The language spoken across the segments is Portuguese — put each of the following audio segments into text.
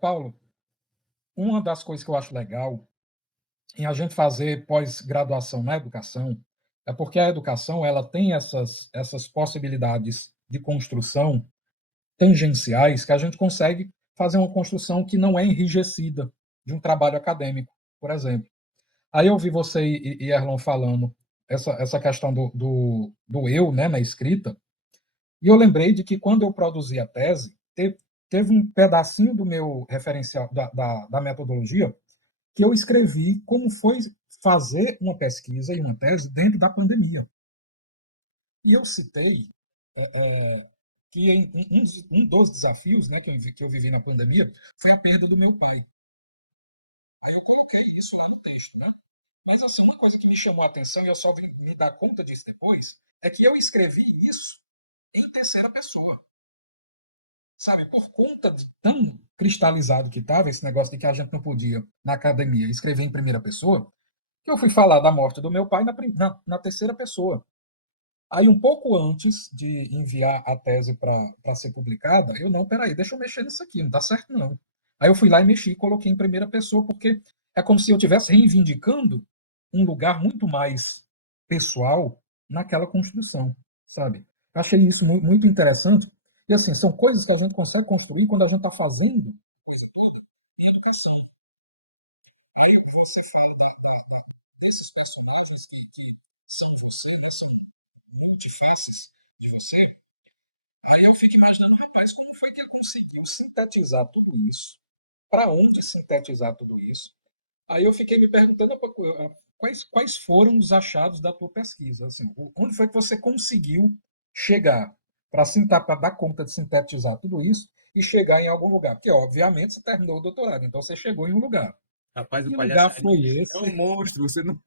Paulo, uma das coisas que eu acho legal em a gente fazer pós-graduação na educação é porque a educação ela tem essas possibilidades de construção tangenciais que a gente consegue fazer uma construção que não é enrijecida de um trabalho acadêmico, por exemplo. Aí eu vi você e Erlon falando essa questão do eu, né, na escrita, e eu lembrei de que quando eu produzi a tese, teve um pedacinho do meu referencial, da metodologia, que eu escrevi como foi fazer uma pesquisa e uma tese dentro da pandemia. E eu citei é, é, que um dos desafios, né, que eu vivi na pandemia foi a perda do meu pai. Aí eu coloquei isso lá no texto, né? Mas assim, uma coisa que me chamou a atenção e eu só vim me dar conta disso depois é que eu escrevi isso em terceira pessoa, sabe? Por conta de tão cristalizado que estava esse negócio de que a gente não podia na academia escrever em primeira pessoa, que eu fui falar da morte do meu pai na terceira pessoa. Aí, um pouco antes de enviar a tese para ser publicada, eu não, peraí, deixa eu mexer nisso aqui, não dá certo não. Aí eu fui lá e mexi e coloquei em primeira pessoa, porque é como se eu estivesse reivindicando um lugar muito mais pessoal naquela construção, sabe? Eu achei isso muito interessante. E assim, são coisas que a gente consegue construir quando a gente está fazendo a coisa toda em educação. Aí você fala desses personagens que são você, né? São multifaces de você. Aí eu fico imaginando, rapaz, como foi que ele conseguiu sintetizar tudo isso? Para onde sintetizar tudo isso? Aí eu fiquei me perguntando quais foram os achados da tua pesquisa? Assim, onde foi que você conseguiu chegar para dar conta de sintetizar tudo isso e chegar em algum lugar? Porque, obviamente, você terminou o doutorado, então você chegou em um lugar. Rapaz, o Que lugar Palhaçaria foi é um esse? monstro, você não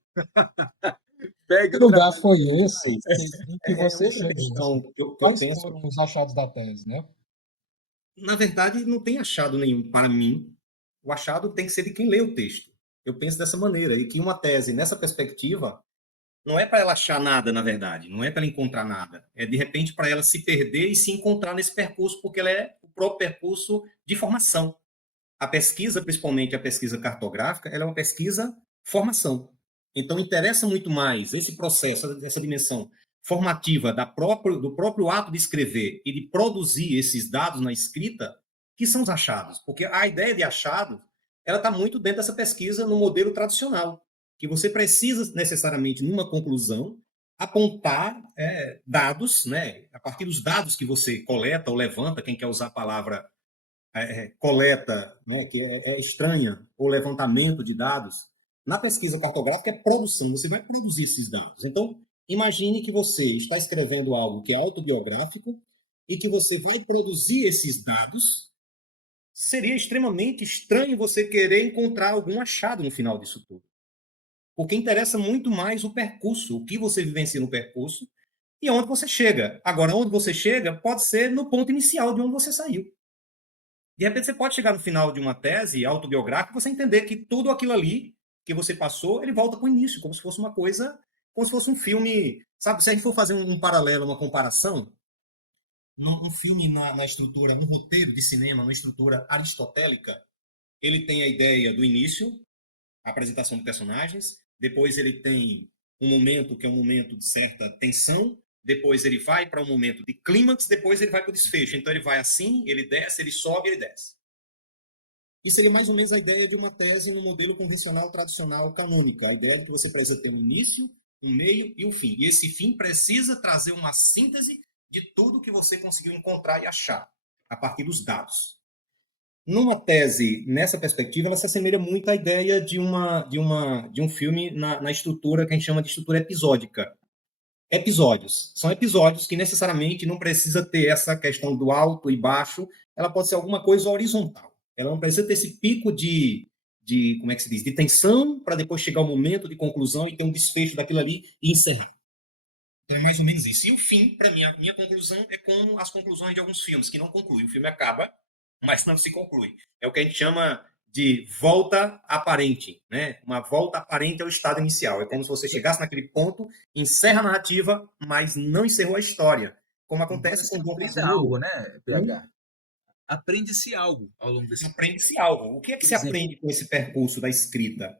Que pega outra lugar coisa foi que ele esse faz. em que você Outra chegou? Assim, questão que eu quais penso, foram os achados da tese, né? na verdade, não tem achado nenhum para mim. O achado tem que ser de quem lê o texto. Eu penso dessa maneira, e que uma tese, nessa perspectiva, não é para ela achar nada, na verdade, não é para ela encontrar nada. É, de repente, para ela se perder e se encontrar nesse percurso, porque ela é o próprio percurso de formação. A pesquisa, principalmente a pesquisa cartográfica, ela é uma pesquisa formação. Então, interessa muito mais esse processo, essa dimensão formativa do próprio ato de escrever e de produzir esses dados na escrita, que são os achados. Porque a ideia de achado, ela está muito dentro dessa pesquisa no modelo tradicional, que você precisa necessariamente, numa conclusão, apontar dados, né, a partir dos dados que você coleta ou levanta, quem quer usar a palavra coleta, né, que é estranha, ou levantamento de dados. Na pesquisa cartográfica é produção, você vai produzir esses dados. Então, imagine que você está escrevendo algo que é autobiográfico e que você vai produzir esses dados. Seria extremamente estranho você querer encontrar algum achado no final disso tudo. Porque interessa muito mais o percurso, o que você vivencia no percurso e onde você chega. Agora, onde você chega pode ser no ponto inicial de onde você saiu. De repente, você pode chegar no final de uma tese autobiográfica e você entender que tudo aquilo ali que você passou, ele volta para o início, como se fosse uma coisa, como se fosse um filme. Sabe, se a gente for fazer um paralelo, uma comparação, um filme na estrutura, um roteiro de cinema, numa estrutura aristotélica, ele tem a ideia do início, a apresentação de personagens, depois ele tem um momento que é um momento de certa tensão, depois ele vai para um momento de clímax, depois ele vai para o desfecho. Então ele vai assim, ele desce, ele sobe, ele desce. E seria mais ou menos a ideia de uma tese no modelo convencional, tradicional, canônica. A ideia de que você precisa ter um início, um meio e um fim. E esse fim precisa trazer uma síntese de tudo que você conseguiu encontrar e achar, a partir dos dados. Numa tese, nessa perspectiva, ela se assemelha muito à ideia de um filme na estrutura que a gente chama de estrutura episódica. Episódios. São episódios que necessariamente não precisa ter essa questão do alto e baixo, ela pode ser alguma coisa horizontal. Ela não precisa ter esse pico como é que se diz, de tensão, para depois chegar ao momento de conclusão e ter um desfecho daquilo ali e encerrar. Então é mais ou menos isso. E o fim, para mim, a minha conclusão é como as conclusões de alguns filmes, que não concluem. O filme acaba, mas não se conclui. É o que a gente chama de volta aparente, né? Uma volta aparente ao estado inicial. É como se você chegasse naquele ponto, encerra a narrativa, mas não encerrou a história. Como Embora acontece com se Dom aprenda Casmurro. algo, né, Hum? PH? aprende-se algo ao longo desse Aprende-se algo. O que é que Por se exemplo, aprende com esse percurso da escrita?